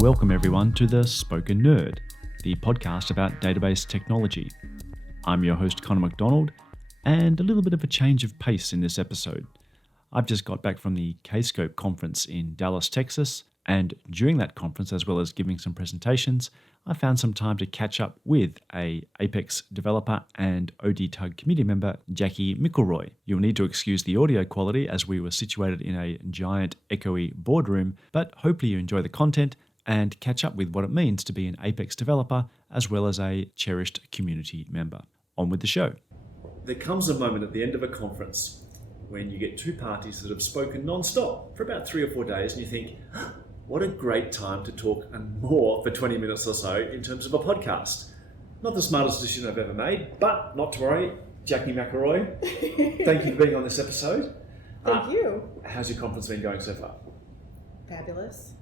Welcome everyone to The Spoken Nerd, the podcast about database technology. I'm your host Connor McDonald, and a little bit of a change of pace in this episode. I've just got back from the Kscope conference in Dallas, Texas, and during that conference, as well as giving some presentations, I found some time to catch up with a Apex developer and ODTUG community member, Jackie McIlroy. You'll need to excuse the audio quality as we were situated in a giant echoey boardroom, but hopefully you enjoy the content and catch up with what it means to be an Apex developer as well as a cherished community member. On with the show. There comes a moment at the end of a conference when you get two parties that have spoken non-stop for about 3 or 4 days and you think, what a great time to talk and more for 20 minutes or so in terms of a podcast. Not the smartest decision I've ever made, but not to worry. Jackie McIlroy, thank you for being on this episode. Thank you. How's your conference been going so far? Fabulous.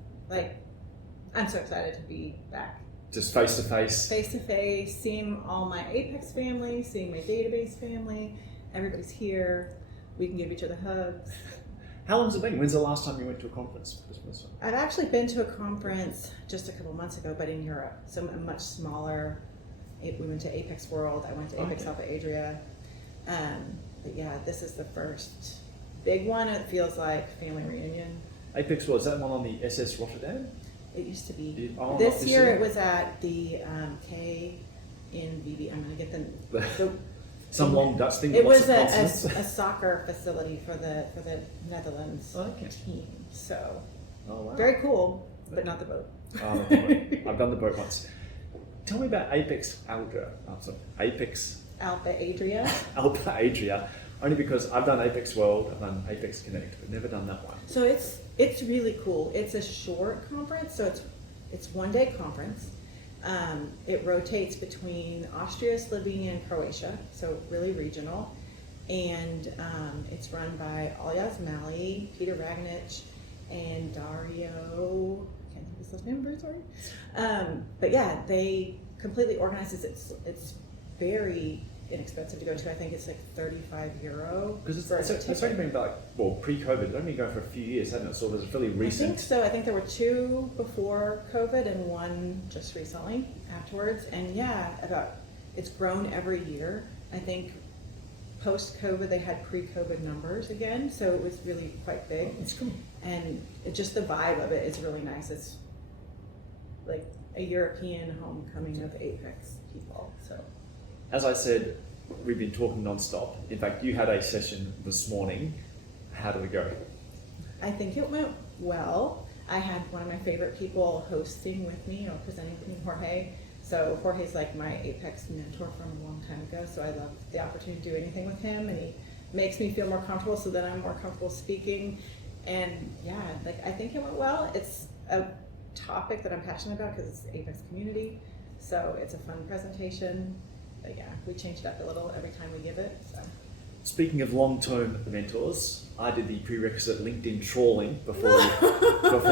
I'm so excited to be back. Just face to face? Face to face, seeing all my Apex family, seeing my database family. Everybody's here. We can give each other hugs. How long has it been? When's the last time you went to a conference? I've actually been to a conference just a couple months ago, but in Europe, so much smaller. We went to Apex World. I went to Apex Alpha Adria. But yeah, this is the first big one. It feels like family reunion. Apex World, is that one on the SS Rotterdam? It used to be. This year it was at the K in VB. I'm going to get the some long Dutch thing. It was a soccer facility for the Netherlands team. So very cool, but not the boat. Not the boat. I've done the boat once. Tell me about Apex Alpha Adria. Alpha Adria. Only because I've done Apex World, I've done Apex Connect, but never done that one. So it's really cool. It's a short conference, so it's 1 day conference. It rotates between Austria, Slovenia, and Croatia, so really regional. And it's run by Alyaz Mali, Peter Ragnich, and Dario. I can't think of his last name, I'm very sorry. But yeah, they completely organize it. It's very inexpensive to go to. I think it's like €35. Because it's only been pre-COVID, it's only been going for a few years, hasn't it? So it's fairly recent. I think so. I think there were 2 before COVID and 1 just recently afterwards. And yeah, it's grown every year. I think post-COVID they had pre-COVID numbers again, so it was really quite big. It's cool. And just the vibe of it is really nice. It's like a European homecoming of Apex people. So. As I said, we've been talking non-stop. In fact, you had a session this morning. How did it go? I think it went well. I had one of my favorite people hosting with me or presenting with me, Jorge. So Jorge's like my Apex mentor from a long time ago. So I love the opportunity to do anything with him, and he makes me feel more comfortable so that I'm more comfortable speaking. And yeah, I think it went well. It's a topic that I'm passionate about because it's the Apex community. So it's a fun presentation. But yeah, we change it up a little every time we give it. So. Speaking of long-term mentors, I did the prerequisite LinkedIn trawling before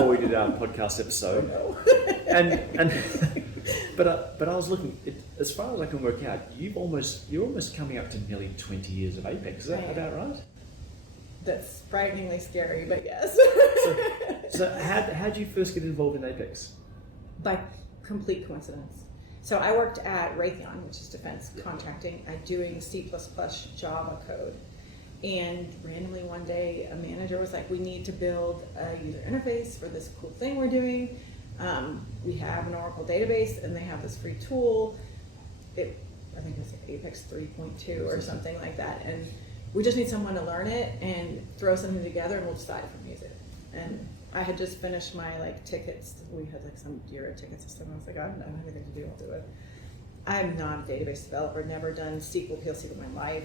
we did our podcast episode. Oh, no. But I was looking. As far as I can work out, you're almost coming up to nearly 20 years of Apex. Is that about right? That's frighteningly scary, but yes. So how did you first get involved in Apex? By complete coincidence. So I worked at Raytheon, which is defense contracting, doing C++ Java code. And randomly one day, a manager was like, we need to build a user interface for this cool thing we're doing. We have an Oracle database, and they have this free tool. I think it's like Apex 3.2 or something like that. And we just need someone to learn it and throw something together, and we'll decide if we use it. And I had just finished my tickets. We had some Jira ticket system. I was like, I don't have anything to do, I'll do it. I'm not a database developer, never done SQL, PL/SQL in my life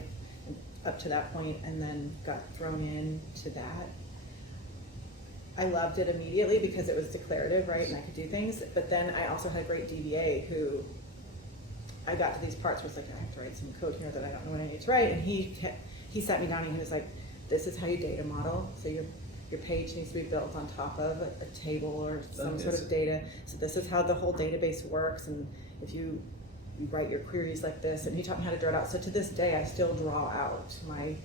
up to that point, and then got thrown into that. I loved it immediately because it was declarative, right? And I could do things. But then I also had a great DBA who I got to these parts where it's like, I have to write some code here that I don't know what I need to write. And he sat me down and he was like, this is how you data model. So your page needs to be built on top of a table or some sort of data. So this is how the whole database works. And if you write your queries like this, and he taught me how to draw it out. So to this day, I still draw out my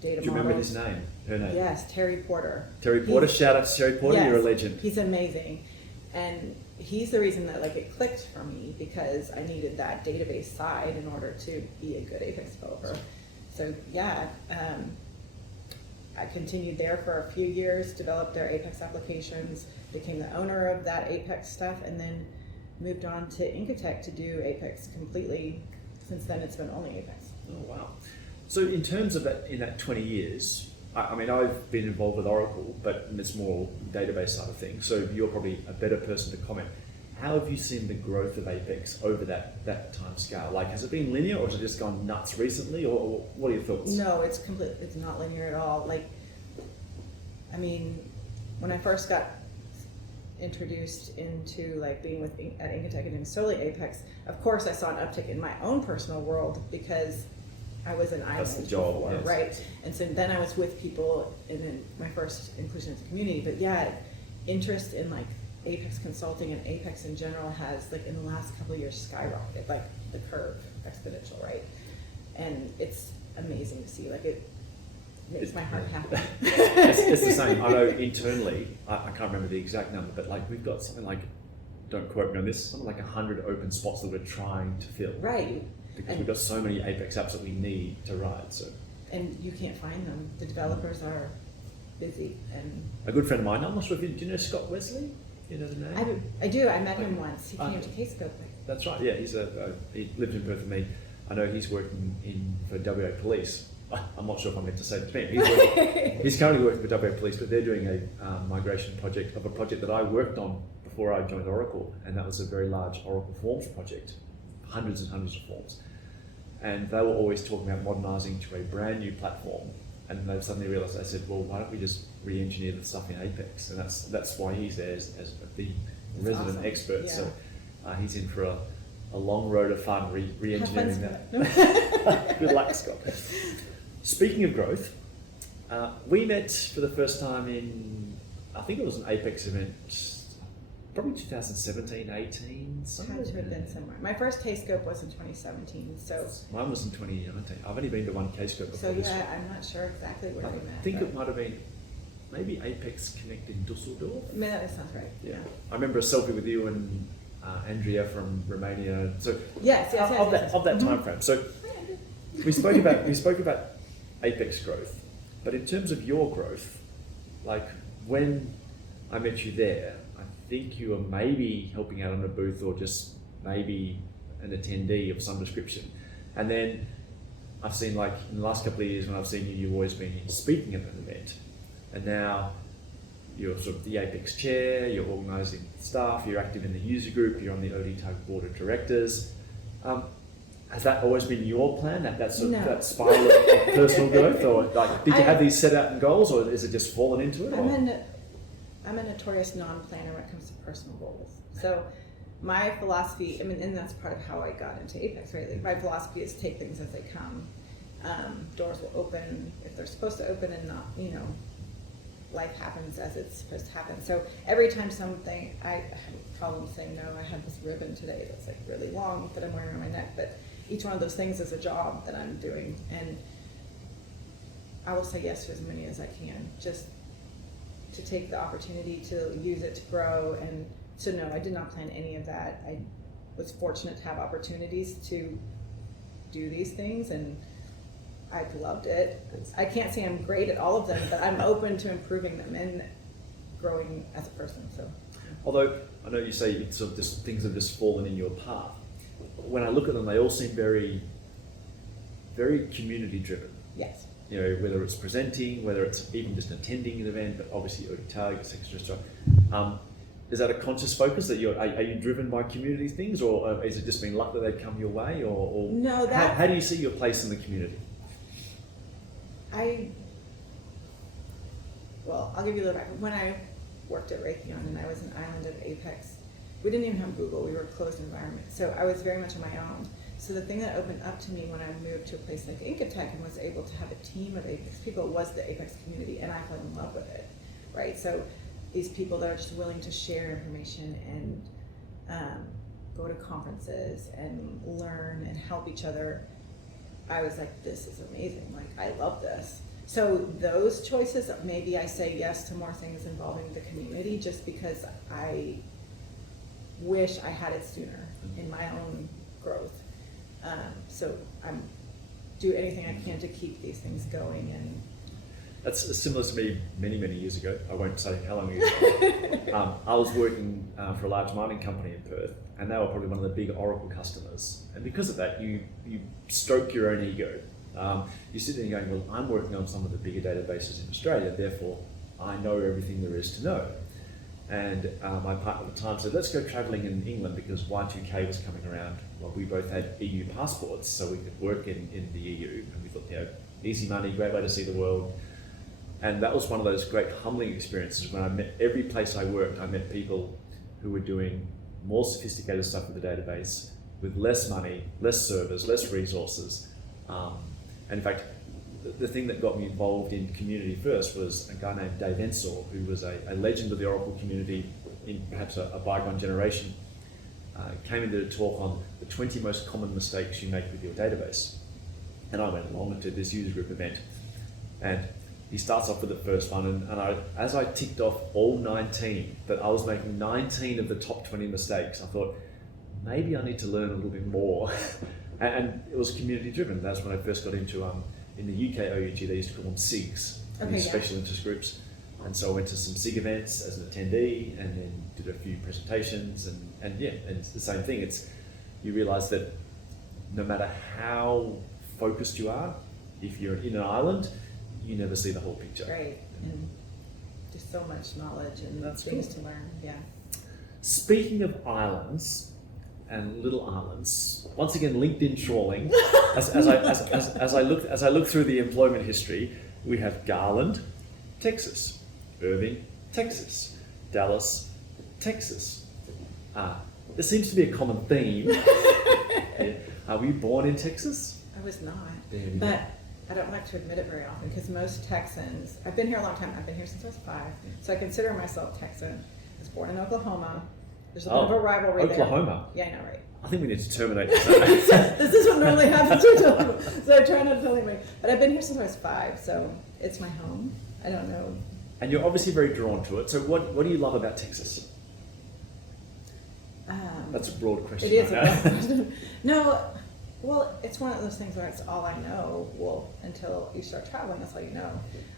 data models. Do you remember his name? Her name? Yes, Terry Porter. Terry Porter, shout out to Terry Porter, yes, you're a legend. He's amazing. And he's the reason that like it clicked for me, because I needed that database side in order to be a good Apex developer. So yeah, I continued there for a few years, developed their Apex applications, became the owner of that Apex stuff, and then moved on to Incotech to do Apex completely. Since then, it's been only Apex. Oh, wow. So in terms of that, in that 20 years, I mean, I've been involved with Oracle, but it's more database side of things. So you're probably a better person to comment. How have you seen the growth of Apex over that time scale? Like, has it been linear, or has it just gone nuts recently, or what are your thoughts? No, it's not linear at all. Like, I mean, when I first got introduced into like being at Incotech and doing solely Apex, of course I saw an uptick in my own personal world because I was an island before, yes. Right? And so then I was with people in my first inclusion into the community. But yeah, interest in like Apex consulting and Apex in general has like in the last couple of years skyrocketed, like the curve, exponential, right? And it's amazing to see. Like it makes my heart happy. It's the same. I know internally, I can't remember the exact number, but like we've got something like, don't quote me on this, something like 100 open spots that we're trying to fill. Right. Because we've got so many Apex apps that we need to write. So. And you can't find them. The developers are busy. And a good friend of mine, I'm not sure if do you know Scott Wesley? You know the name? I do. I met him once. He came to Kscope. That's right. Yeah, he lived in Perth with me. I know he's working for WA Police. I'm not sure if I'm meant to say the name. He's currently working for WA Police, but they're doing a migration project of a project that I worked on before I joined Oracle, and that was a very large Oracle Forms project, hundreds and hundreds of forms. And they were always talking about modernising to a brand new platform, and they suddenly realised, I said, well, why don't we just re-engineer the stuff in Apex? And that's why he's there as the resident awesome. Expert. Yeah. So he's in for a long road of fun re-engineering that. Good luck, Scott. Speaking of growth, we met for the first time in, I think it was an Apex event, probably 2017, 18, somewhere. Had to have been somewhere. My first Kscope was in 2017, so. Mine was in 2019. I've only been to one Kscope before. So yeah, I'm not sure exactly where we met. I think it might have been maybe Apex Connect in Dusseldorf. I mean, that sounds right. Yeah. I remember a selfie with you and Andrea from Romania. So yes. Of that time frame. So we spoke about Apex growth, but in terms of your growth, like when I met you there, I think you were maybe helping out on a booth or just maybe an attendee of some description. And then I've seen, like in the last couple of years when I've seen you, you've always been speaking at an event. And now you're sort of the Apex chair, you're organising staff, you're active in the user group, you're on the ODTUG board of directors. Has that always been your plan, that sort of that spiral of personal growth, or like did you have these set out in goals, or is it just fallen into it? I'm a notorious non-planner when it comes to personal goals. So my philosophy, I mean, and that's part of how I got into Apex, right? Like my philosophy is take things as they come. Doors will open if they're supposed to open, and not, life happens as it's supposed to happen. So every time something, I have a problem saying no. I have this ribbon today that's like really long that I'm wearing around my neck, but each one of those things is a job that I'm doing, and I will say yes to as many as I can, just to take the opportunity to use it to grow. And so no, I did not plan any of that. I was fortunate to have opportunities to do these things, and I've loved it. I can't say I'm great at all of them, but I'm open to improving them and growing as a person. So, although I know you say it's sort of just things have just fallen in your path, when I look at them, they all seem very, very community driven. Yes. Whether it's presenting, whether it's even just attending an event, but obviously ODTUG, etc. Is that a conscious focus that are you driven by community things, or is it just been luck that they've come your way, or no? How do you see your place in the community? I'll give you a little background. When I worked at Raytheon and I was an island of Apex, we didn't even have Google. We were a closed environment. So I was very much on my own. So the thing that opened up to me when I moved to a place like Incotech and was able to have a team of Apex people was the Apex community, and I fell in love with it, right? So these people that are just willing to share information and go to conferences and learn and help each other. I was like, this is amazing. Like, I love this. So those choices, maybe I say yes to more things involving the community just because I wish I had it sooner in my own growth. So I'm do anything I can to keep these things going. And that's similar to me many years ago. I won't say how long ago. I was working for a large mining company in Perth, and they were probably one of the big Oracle customers. And because of that, you stroke your own ego. You sit there and going, well, I'm working on some of the bigger databases in Australia, therefore I know everything there is to know. And my partner at the time said, let's go travelling in England because Y2K was coming around. Well, we both had EU passports, so we could work in the EU. And we thought, easy money, great way to see the world. And that was one of those great humbling experiences when I met, every place I worked, I met people who were doing more sophisticated stuff with the database, with less money, less servers, less resources. And in fact, the thing that got me involved in community first was a guy named Dave Ensor, who was a legend of the Oracle community in perhaps a bygone generation, came and did a talk on the 20 most common mistakes you make with your database. And I went along to this user group event, and he starts off with the first one, and as I ticked off all 19, that I was making 19 of the top 20 mistakes, I thought, maybe I need to learn a little bit more. and it was community driven. That's when I first got into, in the UK OUG, they used to call them SIGs, special interest groups. And so I went to some SIG events as an attendee, and then did a few presentations, and it's the same thing. You realise that no matter how focused you are, if you're in an island, you never see the whole picture. Right, and just so much knowledge and things to learn. Yeah. Speaking of islands and little islands, once again LinkedIn trawling. as I look through the employment history, we have Garland, Texas, Irving, Texas, Dallas, Texas. There seems to be a common theme. Were you born in Texas? I was not, but I don't like to admit it very often because most Texans, I've been here a long time, I've been here since I was 5, so I consider myself Texan. I was born in Oklahoma. There's a bit of a rivalry Oklahoma? there. Yeah, I know, right? I think we need to terminate this. This is what normally happens to people, so I try not to tell anybody. But I've been here since I was 5, so it's my home. I don't know. And you're obviously very drawn to it, so what do you love about Texas? That's a broad question. It is a broad question. No, well, it's one of those things where it's all I know. Well, until you start traveling, that's all you know.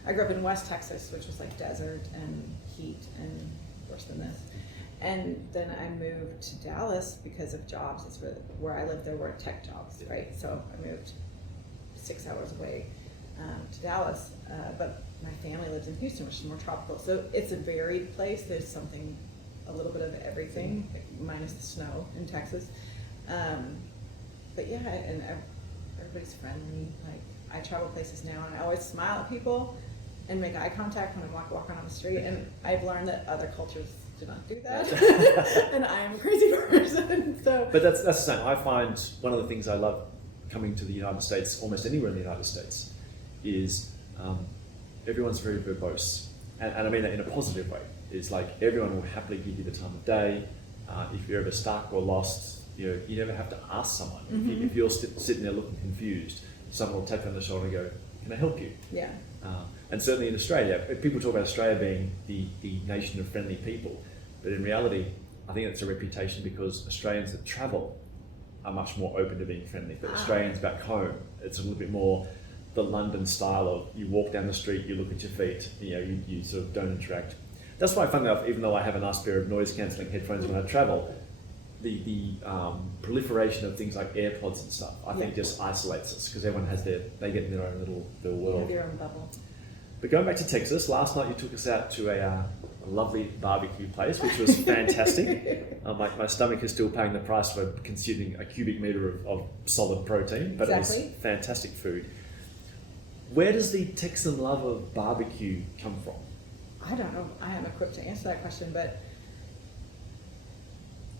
I grew up in West Texas, which was like desert and heat and worse than this. And then I moved to Dallas because of jobs. It's where I lived, there were tech jobs, right? So I moved 6 hours away to Dallas, but my family lives in Houston, which is more tropical. So it's a varied place. There's a little bit of everything, minus the snow in Texas. But yeah, and everybody's friendly. Like, I travel places now, and I always smile at people and make eye contact when I'm walking on the street. And I've learned that other cultures do not do that, and I am a crazy person. So, but that's the same. I find one of the things I love coming to the United States, almost anywhere in the United States, is everyone's very verbose, and I mean that in a positive way. It's like everyone will happily give you the time of day. If you're ever stuck or lost, you never have to ask someone. Mm-hmm. If you're sitting there looking confused, someone will tap you on the shoulder and go, "Can I help you?" Yeah. And certainly in Australia, people talk about Australia being the nation of friendly people, but in reality, I think it's a reputation because Australians that travel are much more open to being friendly. But Australians back home, it's a little bit more the London style of you walk down the street, you look at your feet, you sort of don't interact. That's why, funnily enough, even though I have a nice pair of noise-cancelling headphones when I travel, the proliferation of things like AirPods and stuff, I think just isolates us because everyone they get in their own little world. You have your own bubble. But going back to Texas, last night you took us out to a lovely barbecue place, which was fantastic. My stomach is still paying the price for consuming a cubic meter of solid protein, but Exactly. It was fantastic food. Where does the Texan love of barbecue come from? I don't know. I am equipped to answer that question, but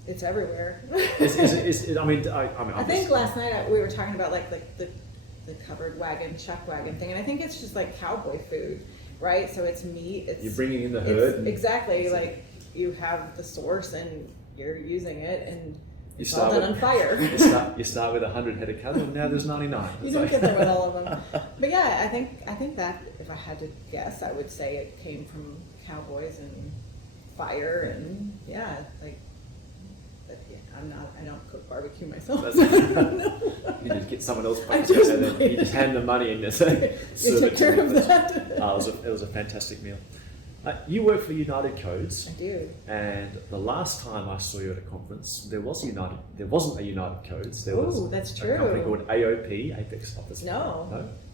it's everywhere. I think last night we were talking about like the covered wagon, chuck wagon thing, and I think it's just like cowboy food, right? So it's meat. You're bringing in the herd. Exactly. Like you have the source and you're using it, and You it's all done on fire. You start with 100 head of cattle, and now there's 99. You don't get there with all of them. But yeah, I think that if I had to guess, I would say it came from cowboys and fire and But yeah, I don't cook barbecue myself. You just get someone else and then you just hand them money and just serve take care of that. It was a fantastic meal. You work for United Codes. I do. And the last time I saw you at a conference, there wasn't a United Codes. There was that's true. A company called AOP, Apex Office. No.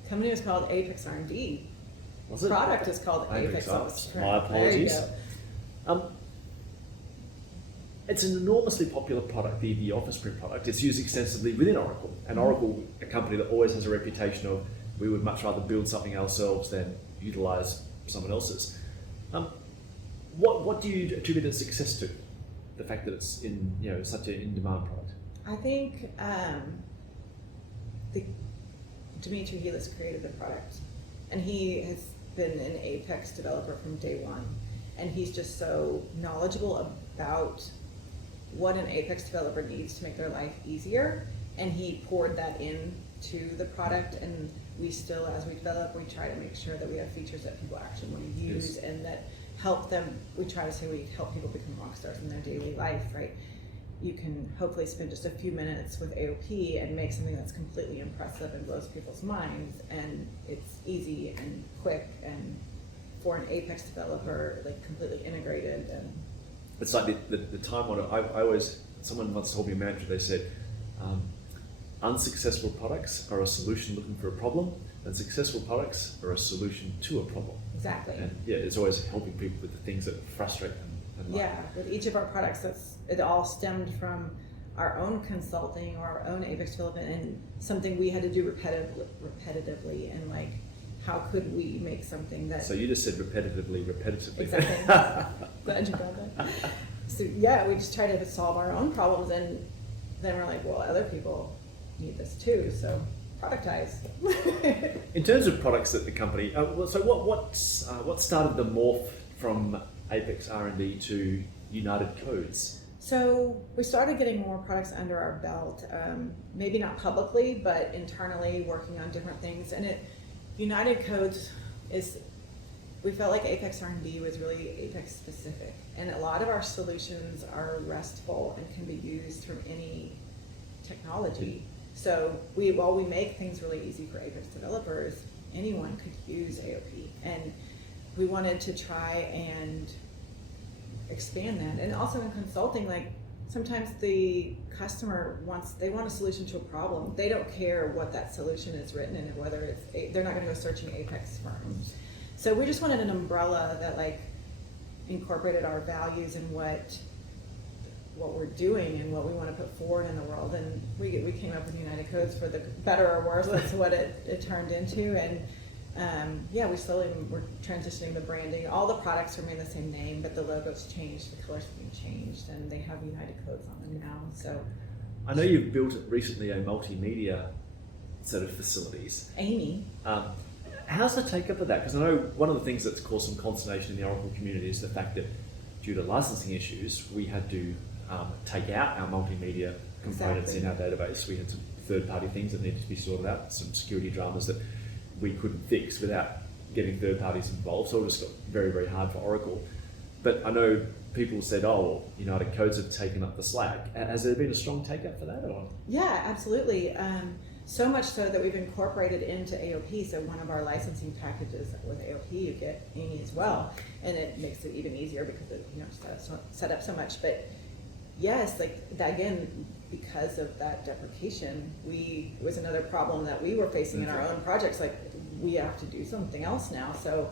The company was called Apex R&D. Was it? Product is called Apex Office. My apologies. It's an enormously popular product, the Office Print product. It's used extensively within Oracle. And Oracle, a company that always has a reputation of, we would much rather build something ourselves than utilize someone else's. What do you attribute its success to? The fact that it's in such an in-demand product. I think Dimitri Helis created the product, and he has been an Apex developer from day one, and he's just so knowledgeable about what an Apex developer needs to make their life easier, and he poured that into the product. And we still, as we develop, we try to make sure that we have features that people actually want to use and that help them. We try to say we help people become rock stars in their daily life, right? You can hopefully spend just a few minutes with AOP and make something that's completely impressive and blows people's minds, and it's easy and quick, and for an Apex developer, like completely integrated. And it's like the time on it. Someone once told me a mantra. They said, unsuccessful products are a solution looking for a problem, and successful products are a solution to a problem. Exactly. And it's always helping people with the things that frustrate them. With each of our products, it all stemmed from our own consulting or our own Apex development, and something we had to do repetitively, and like, how could we make something that... So you just said repetitively. Exactly. Glad you brought that. So we just try to solve our own problems, and then we're like, well, other people need this too, so productize. In terms of products that the company, so what started the morph from Apex R&D to United Codes? So we started getting more products under our belt, maybe not publicly, but internally working on different things. And United Codes we felt like Apex R&D was really Apex specific. And a lot of our solutions are RESTful and can be used from any technology. So while we make things really easy for Apex developers, anyone could use AOP. And we wanted to try and expand that. And also in consulting, like, sometimes the customer wants a solution to a problem. They don't care what that solution is written in, and whether they're not going to go searching Apex firms. So we just wanted an umbrella that like incorporated our values and what we're doing and what we want to put forward in the world. And we came up with United Codes, for the better or worse. That's what it turned into. And we're transitioning the branding. All the products remain the same name, but the logo's changed, the colors have been changed, and they have United Codes on them now. So I know you've built recently a multimedia set of facilities. Amy. How's the take-up of that? Because I know one of the things that's caused some consternation in the Oracle community is the fact that due to licensing issues, we had to take out our multimedia components in our database. We had some third-party things that needed to be sorted out, some security dramas that we couldn't fix without getting third parties involved. So it just got very, very hard for Oracle. But I know people said, United Codes have taken up the slack. Has there been a strong take-up for that? Or? Yeah, absolutely. So much so that we've incorporated into AOP. So one of our licensing packages with AOP, you get Amy as well, and it makes it even easier because it set up so much. But yes, like that, again, because of that deprecation, it was another problem that we were facing in our own projects. Like, we have to do something else now, so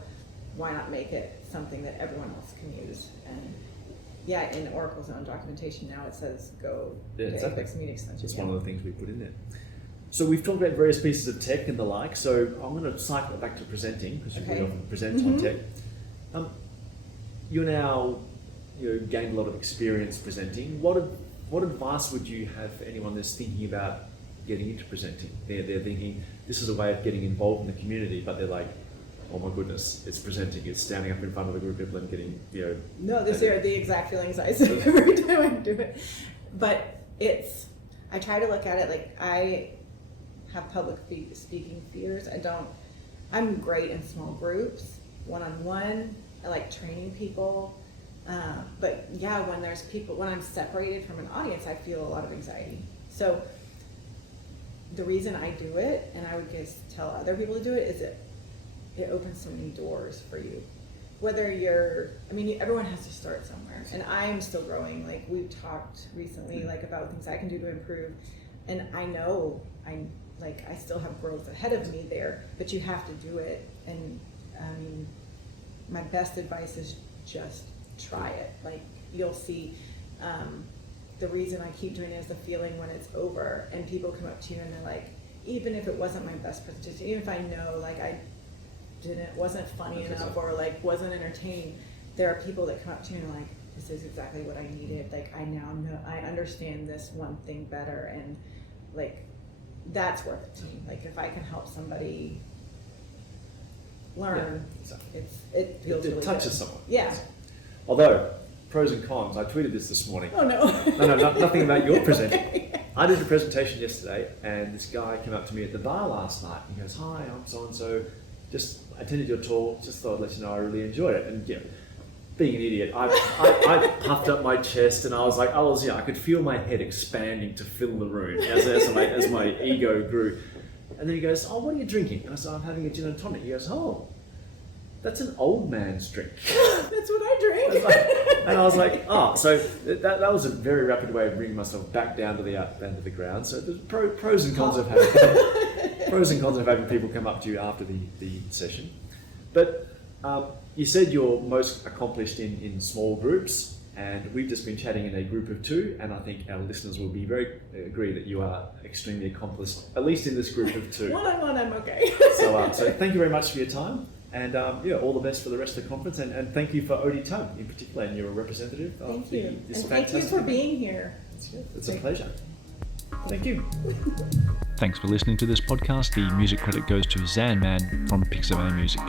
why not make it something that everyone else can use? And in Oracle's own documentation now, it says go to Apex Media Extension. It's one of the things we put in there. So we've talked about various pieces of tech and the like, so I'm going to cycle it back to presenting, because we often present on tech. You're now gained a lot of experience presenting. What advice would you have for anyone that's thinking about getting into presenting? They're thinking, this is a way of getting involved in the community, but they're like, oh my goodness, it's presenting, it's standing up in front of a group of people and getting, No, these are the exact feelings I say every time I do it. But I try to look at it like, I have public speaking fears. I'm great in small groups, one-on-one. I like training people. But yeah, when there's people, when I'm separated from an audience, I feel a lot of anxiety. So the reason I do it, and I would just tell other people to do it, is it opens so many doors for you. Whether everyone has to start somewhere, and I'm still growing. Like, we've talked recently, like, about things I can do to improve, and I know I still have growth ahead of me there, but you have to do it. And my best advice is just try it. Like, you'll see. The reason I keep doing it is the feeling when it's over and people come up to you and they're like, even if it wasn't my best presentation, even if I know like wasn't funny enough or like wasn't entertaining, there are people that come up to you and are like, this is exactly what I needed. Like, I now know, I understand this one thing better, and like, that's worth it to me. Like, if I can help somebody learn, it feels really good. It touches someone. Yeah. Although, pros and cons, I tweeted this morning. Oh no. No, nothing about your presenting. Okay. I did a presentation yesterday, and this guy came up to me at the bar last night. He goes, "Hi, I'm so-and-so, just attended your talk, just thought I'd let you know I really enjoyed it." And yeah, being an idiot, I puffed up my chest, and I could feel my head expanding to fill the room as my ego grew. And then he goes, "Oh, what are you drinking?" And I said, "I'm having a gin and tonic." He goes, "Oh, that's an old man's drink." That's what I drink. And I was like, oh, so that was a very rapid way of bringing myself back down to the ground. So there's pros and cons of having people come up to you after the session. But you said you're most accomplished in small groups, and we've just been chatting in a group of 2, and I think our listeners will agree that you are extremely accomplished, at least in this group of 2. One-on-one, I'm okay. So thank you very much for your time. And all the best for the rest of the conference, and thank you for ODTUG in particular, and you're a representative of this fantastic thank you for being here. It's a pleasure. Thank you. Thanks for listening to this podcast. The music credit goes to Zanman from Kscope Music.